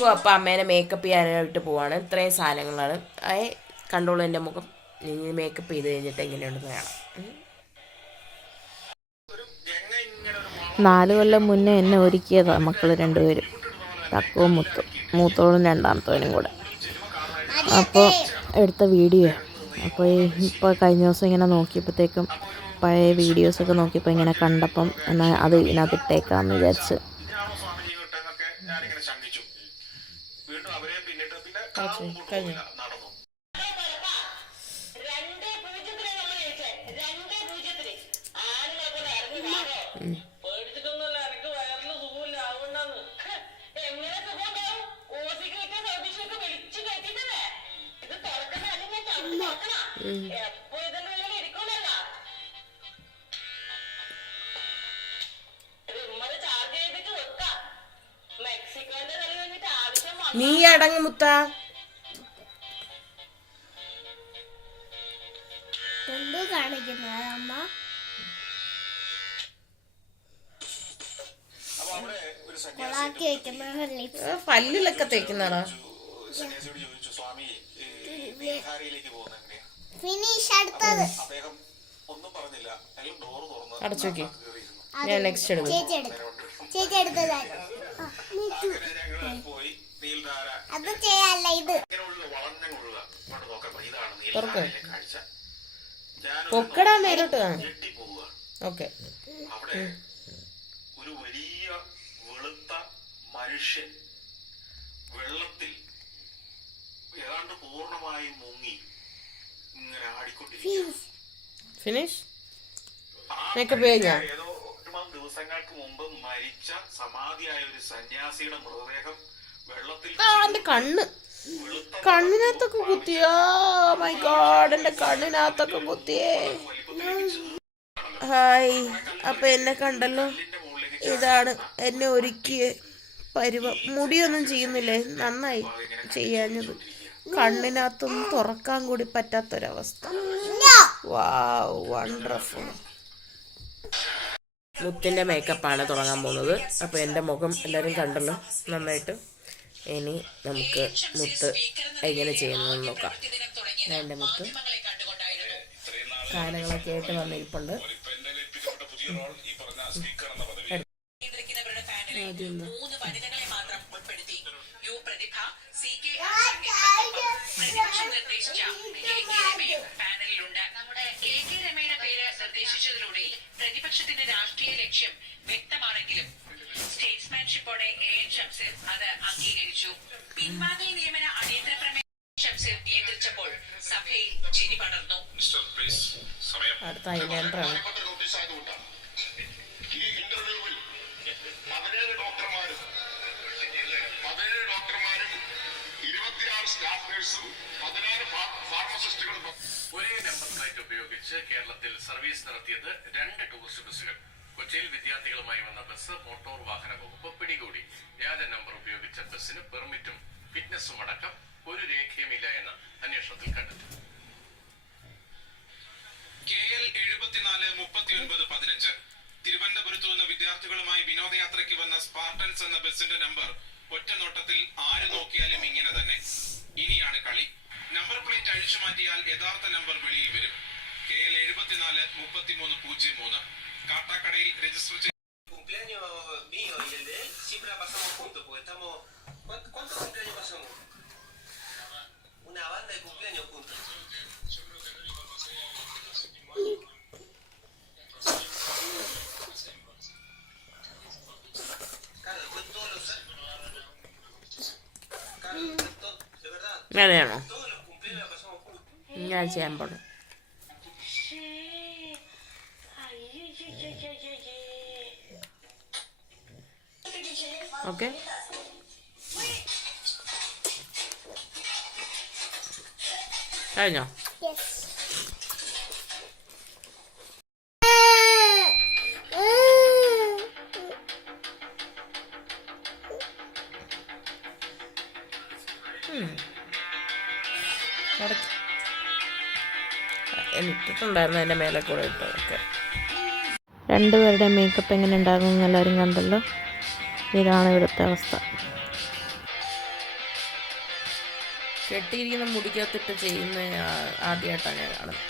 നമുക്കും അപ്പം അമ്മേനെ മേക്കപ്പ് ചെയ്യാനായിട്ട് പോവാണ്. ഇത്രയും സാധനങ്ങളാണ്. കണ്ടോളൂ എൻ്റെ മുഖം. ഇനി മേക്കപ്പ് ചെയ്ത് കഴിഞ്ഞിട്ട് എങ്ങനെയുണ്ടെന്ന് കാണാം. 4 കൊല്ലം മുന്നേ എന്നെ ഒരുക്കിയതാണ് മക്കൾ രണ്ടുപേരും, തക്കവും മൂത്തോളും രണ്ടാമത്തവനും കൂടെ. അപ്പോൾ എടുത്ത വീഡിയോ. അപ്പോൾ ഇപ്പോൾ കഴിഞ്ഞ ദിവസം ഇങ്ങനെ നോക്കിയപ്പോഴത്തേക്കും പഴയ വീഡിയോസൊക്കെ നോക്കിയപ്പോൾ ഇങ്ങനെ കണ്ടപ്പം എന്നാൽ അത് ഇതിനകത്ത് ഇട്ടേക്കാമെന്ന് വിചാരിച്ച്. നീ അടങ്ങ് മുത്ത. പല്ലിലൊക്കെ തേക്കുന്നതാണോ? അടച്ചോക്കി. ഞാൻ നെക്സ്റ്റ് എടുക്കും. പൊക്കടാ മേലോട്ട്. ഓക്കെ. ഒരു വലിയ വെളുത്ത മനുഷ്യൻ വെള്ളത്തിൽ ഏതാണ്ട് പൂർണ്ണമായി മുങ്ങി ഇങ്ങനെ ആടിക്കൊണ്ടിരിക്കുന്നു. ഫിനിഷ്. മേക്കപ്പ് കഴിഞ്ഞോ? ഏതോ 1 ദിവസങ്ങൾക്ക് മുമ്പ് മരിച്ച സമാധിയായ ഒരു സന്യാസിയുടെ മൃതദേഹം വെള്ളത്തിൽ. എന്റെ കണ്ണിനകത്തൊക്കെ കുത്തിയോ? മൈ ഗോഡ്, എന്റെ കണ്ണിനകത്തൊക്കെ കുത്തിയേ. ഹായ്, അപ്പൊ എന്നെ കണ്ടല്ലോ. ഇതാണ് എന്നെ ഒരുക്കിയ പരുവം. മുടിയൊന്നും ചെയ്യുന്നില്ലേ? നന്നായി ചെയ്യാഞ്ഞത്. കണ്ണിനകത്തൊന്നും തുറക്കാൻ കൂടി പറ്റാത്തൊരവസ്ഥ. വാവ്, വണ്ടർഫുൾ. മുത്തിൻ്റെ മേക്കപ്പാണ് തുടങ്ങാൻ പോകുന്നത്. അപ്പോൾ എൻ്റെ മുഖം എല്ലാവരും കണ്ടല്ലോ നന്നായിട്ട്. ഇനി നമുക്ക് മുത്ത് എങ്ങനെ ചെയ്യുന്നതെന്ന് നോക്കാം. എൻ്റെ മുത്ത് കാലങ്ങളൊക്കെ ആയിട്ട് വന്നിരിപ്പുണ്ട്. നിർദ്ദേശിച്ചതിലൂടെ പ്രതിപക്ഷത്തിന്റെ രാഷ്ട്രീയ ലക്ഷ്യം വ്യക്തമാണെങ്കിലും സ്റ്റേറ്റ്സ്മാൻഷിപ്പോടെ എൻ ഷംസീർ അത് അംഗീകരിച്ചു. പിൻവാതിൽ നിയമന അടിയന്തര പ്രമേയം ഷംസീർ നിയന്ത്രിച്ചപ്പോൾ സഭയിൽ ചിരി പടർന്നു. ഒരേ നമ്പർ പ്ലേറ്റ് ഉപയോഗിച്ച് കേരളത്തിൽ സർവീസ് നടത്തിയത് 2 ടൂറിസ്റ്റ് ബസ്സുകൾ. കൊച്ചിയിൽ വിദ്യാർത്ഥികളുമായി വന്ന ബസ് മോട്ടോർ വാഹന വകുപ്പ് പിടികൂടി. വ്യാജ നമ്പർ ഉപയോഗിച്ച ബസ്സിന് പെർമിറ്റും ഫിറ്റ്നസും അടക്കം ഒരു രേഖയുമില്ല എന്ന് അന്വേഷണത്തിൽ കണ്ടെത്തി. KL 743915 തിരുവനന്തപുരത്തു നിന്ന് വിദ്യാർത്ഥികളുമായി വിനോദയാത്രയ്ക്ക് വന്ന സ്പാർട്ടൻസ് എന്ന ബസിന്റെ നമ്പർ ഒറ്റ നോട്ടത്തിൽ ആര് നോക്കിയാലും ഇങ്ങനെ തന്നെ. ഇനിയാണ് കളി. നമ്പർ പ്ലേറ്റ് അഴിച്ചു മാറ്റിയാൽ യഥാർത്ഥ നമ്പർ വെളിയിൽ വരും. KL 743303 കാട്ടാക്കടയിൽ രജിസ്റ്റർ ചെയ്ത അങ്ങനെയാണോ? ഞാൻ ചെയ്യാൻ പോണു. ഓക്കെ, കഴിഞ്ഞോ? ഇട്ടിട്ടുണ്ടായിരുന്നു അതിൻ്റെ മേലെ കൂടെ ഇട്ടു. ഓക്കെ, രണ്ടുപേരുടെ മേക്കപ്പ് എങ്ങനെ ഉണ്ടാകുമെന്ന് എല്ലാവരും കണ്ടല്ലോ. ഇതാണ് ഇവിടുത്തെ അവസ്ഥ. കെട്ടിയിരിക്കുന്ന മുടിക്കകത്തിട്ട് ചെയ്യുന്ന ആദ്യമായിട്ടാണ് ഞാൻ കാണുന്നത്.